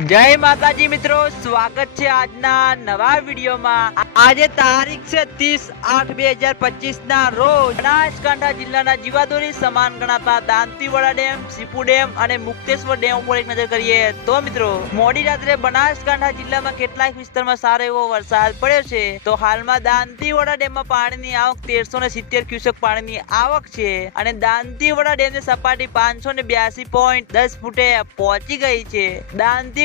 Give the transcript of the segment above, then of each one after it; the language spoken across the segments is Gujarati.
જય માતાજી મિત્રો, સ્વાગત છે આજના નવા વિડીયોમાં. આજે તારીખ છે ત્રીસ આઠ બે હજાર પચીસ ના રોજ બનાસકાંઠા જિલ્લાના જીવાદોરી સમાન ગણાતા દાંતીવાડા ડેમ, સીપુ ડેમ અને મુક્તેશ્વર ડેમ ઉપર એક નજર કરીએ. તો મિત્રો, મોડી રાત્રે બનાસકાંઠા જિલ્લામાં કેટલાક વિસ્તારમાં સારો એવો વરસાદ પડ્યો છે. તો હાલમાં દાંતીવાડા ડેમમાં પાણીની આવક તેરસો ને સિત્તેર ક્યુસેક પાણીની આવક છે અને દાંતીવાડા ડેમની સપાટી પાંચસો ને બ્યાસી પોઈન્ટ દસ ફૂટે પહોંચી ગઈ છે.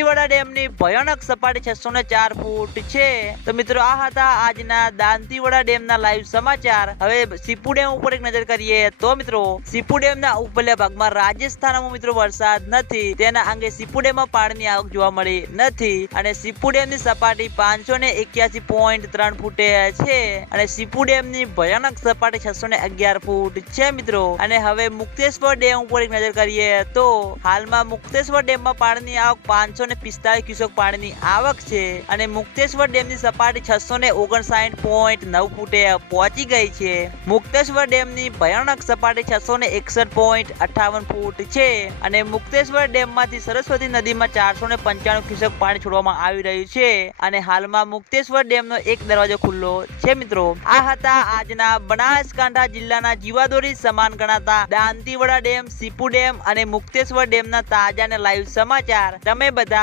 દાંતીવાડા ડેમની ભયાનક સપાટી છસો ને ચાર ફૂટ છે. તો મિત્રો, આ હતા આજના દાંતીવાડા ડેમના લાઈવ સમાચાર. હવે સીપુ ડેમ ઉપર એક નજર કરીએ તો મિત્રો, સીપુ ડેમના ઉપલા ભાગમાં રાજસ્થાનમાં મિત્રો વરસાદ નથી. તેના અંગે સીપુ ડેમમાં પાણીની આવક જોવા મળી નથી. અને સીપુ ડેમની સપાટી પાંચસો ને એક્યાસી પોઈન્ટ ત્રણ ફૂટે છે. અને સીપુ ડેમની ભયાનક સપાટી છસો ને અગિયાર ફૂટ છે, મિત્રો. અને હવે મુક્તેશ્વર ડેમ ઉપર એક નજર કરીએ તો, હાલમાં મુક્તેશ્વર ડેમમાં પાણીની આવક પાંચસો ને પિસ્તાળીસ ક્યુસેક પાણીની આવક છે અને મુક્તેશ્વર ડેમની સપાટી છસો ને ઓગણસાઠ પોઈન્ટ નવ ફૂટે પહોંચી ગઈ છે. મુક્તેશ્વર ડેમની ભયાનક સપાટી છસો ને એકસઠ પોઈન્ટ અઠાવન ફૂટ છે અને મુક્તેશ્વર ડેમમાંથી સરસ્વતી નદીમાં ચારસો ને પંચાણું ક્યુસેક પાણી છોડવામાં આવી રહ્યું છે અને હાલમાં મુક્તેશ્વર ડેમનો એક દરવાજો ખુલ્લો છે મિત્રો. આ હતા આજના બનાસકાંઠા જિલ્લાના જીવાદોરી સમાન ગણાતા દાંતીવાડા ડેમ, સીપુ ડેમ અને મુક્તેશ્વર ડેમના તાજા અને લાઈવ સમાચાર. તમે બધા